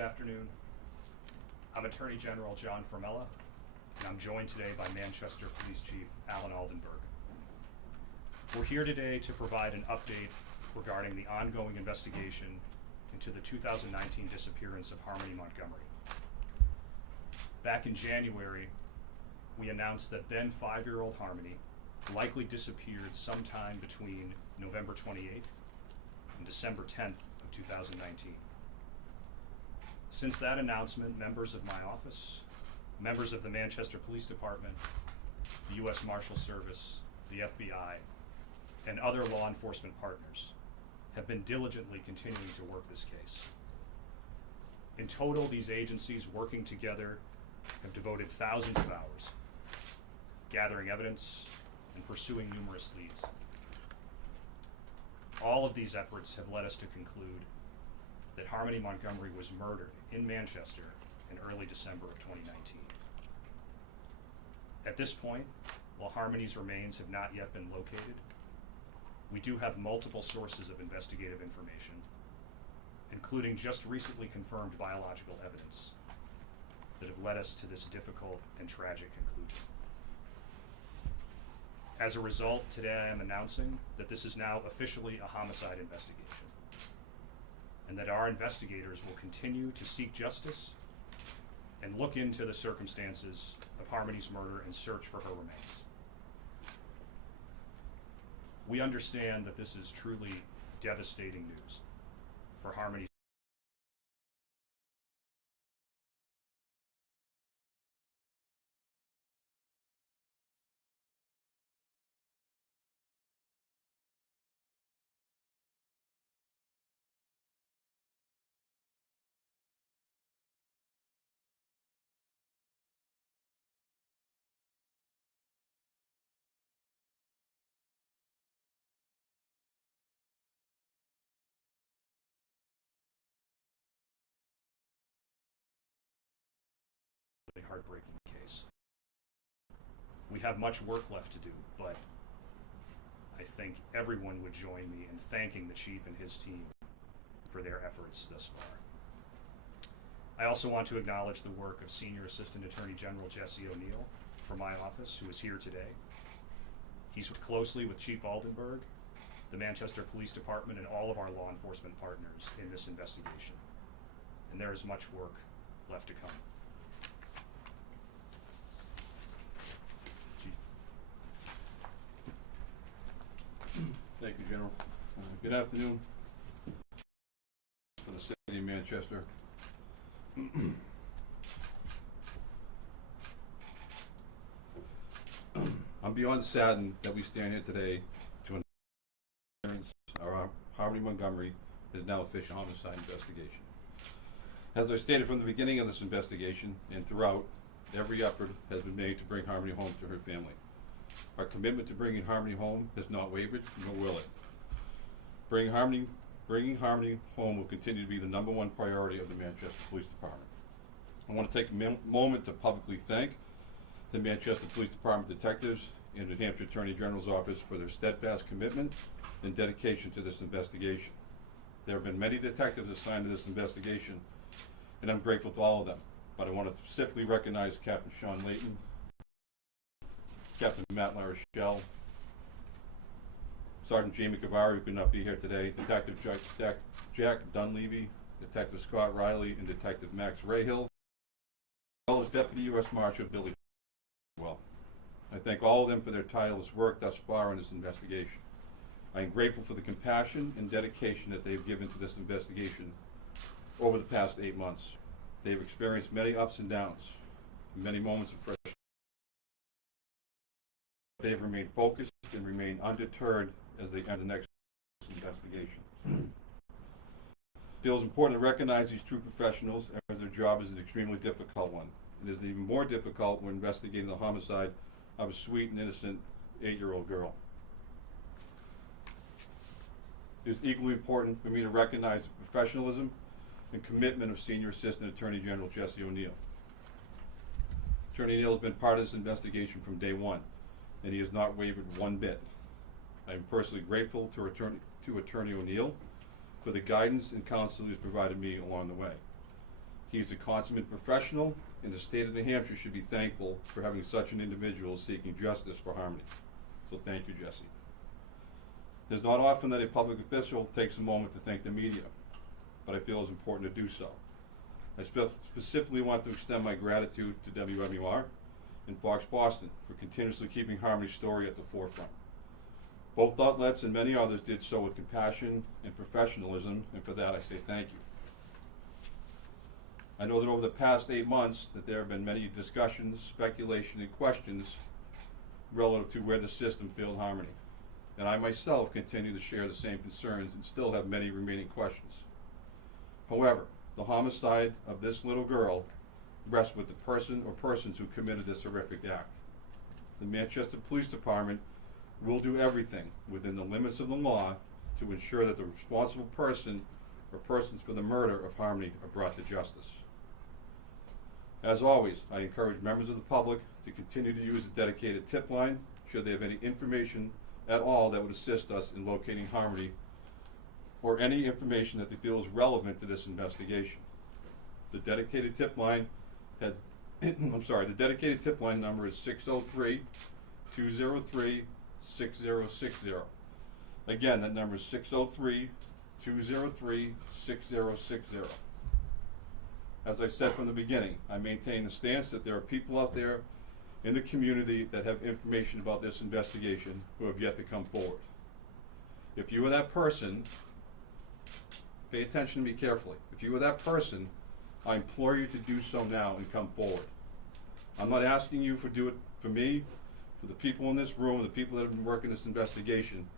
Good afternoon. I'm Attorney General John Formella, and I'm joined today by Manchester Police Chief Alan Aldenberg. We're here today to provide an update regarding the ongoing investigation into the 2019 disappearance of Harmony Montgomery. Back in January, we announced that then 5-year-old Harmony likely disappeared sometime between November 28th and December 10th of 2019. Since that announcement, members of my office, members of the Manchester Police Department, the U.S. Marshal Service, the FBI, and other law enforcement partners have been diligently continuing to work this case. In total, these agencies working together have devoted thousands of hours gathering evidence and pursuing numerous leads. All of these efforts have led us to conclude that Harmony Montgomery was murdered in Manchester in early December of 2019. At this point, while Harmony's remains have not yet been located, we do have multiple sources of investigative information, including just recently confirmed biological evidence that have led us to this difficult and tragic conclusion. As a result, today I am announcing that this is now officially a homicide investigation, and that our investigators will continue to seek justice and look into the circumstances of Harmony's murder and search for her remains. We understand that this is truly devastating news for Harmony's heartbreaking case. We have much work left to do, but I think everyone would join me in thanking the Chief and his team for their efforts thus far. I also want to acknowledge the work of Senior Assistant Attorney General Jesse O'Neill from my office, who is here today. He's worked closely with Chief Aldenberg, the Manchester Police Department, and all of our law enforcement partners in this investigation. And there is much work left to come. Thank you, General. Good afternoon for the city of Manchester. I'm beyond saddened that we stand here today to announce our Harmony Montgomery is now official homicide investigation. As I stated from the beginning of this investigation and throughout, every effort has been made to bring Harmony home to her family. Our commitment to bringing Harmony home has not wavered, nor will it. Bringing Harmony home will continue to be the #1 priority of the Manchester Police Department. I want to take a moment to publicly thank the Manchester Police Department detectives and New Hampshire Attorney General's Office for their steadfast commitment and dedication to this investigation. There have been many detectives assigned to this investigation, and I'm grateful to all of them. But I want to specifically recognize Captain Sean Layton, Captain Matt LaRochelle, Sergeant Jamie Cavari, who could not be here today, Detective Jack Dunleavy, Detective Scott Riley, and Detective Max Rahill, as well as Deputy U.S. Marshal Billy well. I thank all of them for their tireless work thus far in this investigation. I am grateful for the compassion and dedication that they have given to this investigation over the past 8 months. They have experienced many ups and downs, many moments of frustration. They have remained focused and remain undeterred as they enter the next investigation. It feels important to recognize these true professionals, as their job is an extremely difficult one. It is even more difficult when investigating the homicide of a sweet and innocent 8-year-old girl. It is equally important for me to recognize the professionalism and commitment of Senior Assistant Attorney General Jesse O'Neill. Attorney O'Neill has been part of this investigation from day one, and he has not wavered one bit. I am personally grateful to Attorney O'Neill for the guidance and counsel he has provided me along the way. He's a consummate professional, and the state of New Hampshire should be thankful for having such an individual seeking justice for Harmony. So thank you, Jesse. It's not often that a public official takes a moment to thank the media, but I feel it's important to do so. I specifically want to extend my gratitude to WMUR and Fox Boston for continuously keeping Harmony's story at the forefront. Both outlets and many others did so with compassion and professionalism, and for that I say thank you. I know that over the past 8 months that there have been many discussions, speculation, and questions relative to where the system failed Harmony. And I myself continue to share the same concerns and still have many remaining questions. However, the homicide of this little girl rests with the person or persons who committed this horrific act. The Manchester Police Department will do everything within the limits of the law to ensure that the responsible person or persons for the murder of Harmony are brought to justice. As always, I encourage members of the public to continue to use the dedicated tip line should they have any information at all that would assist us in locating Harmony or any information that they feel is relevant to this investigation. The dedicated tip line has, the dedicated tip line number is 603-203-6060. Again, that number is 603-203-6060. As I said from the beginning, I maintain the stance that there are people out there in the community that have information about this investigation who have yet to come forward. If you are that person, pay attention to me carefully. If you are that person, I implore you to do so now and come forward. I'm not asking you to do it for me, for the people in this room, the people that have been working this investigation.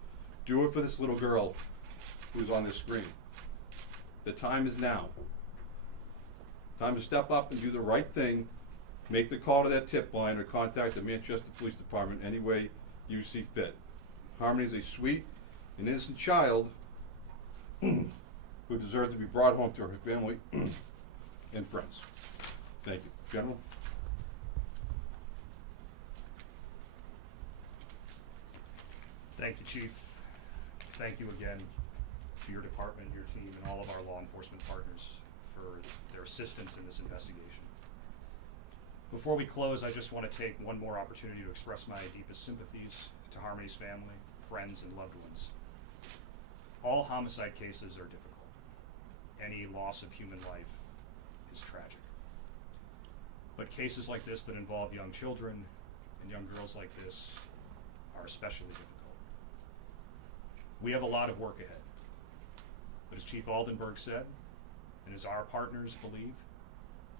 Do it for this little girl who's on this screen. The time is now. Time to step up and do the right thing. Make the call to that tip line or contact the Manchester Police Department any way you see fit. Harmony is a sweet and innocent child who deserves to be brought home to her family and friends. Thank you. General? Thank you, Chief. Thank you again to your department, your team, and all of our law enforcement partners for their assistance in this investigation. Before we close, I just want to take one more opportunity to express my deepest sympathies to Harmony's family, friends, and loved ones. All homicide cases are difficult. Any loss of human life is tragic. But cases like this that involve young children and young girls like this are especially difficult. We have a lot of work ahead. But as Chief Aldenberg said, and as our partners believe,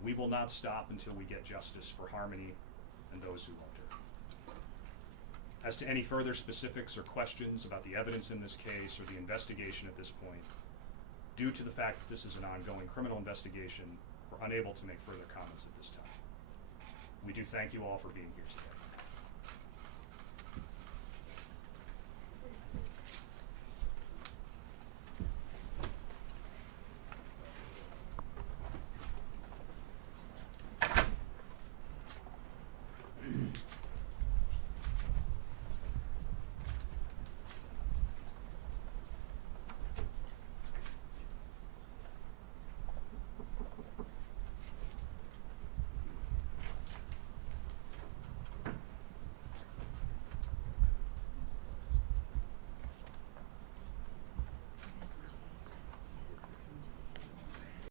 we will not stop until we get justice for Harmony and those who loved her. As to any further specifics or questions about the evidence in this case or the investigation at this point, due to the fact that this is an ongoing criminal investigation, we're unable to make further comments at this time. We do thank you all for being here today.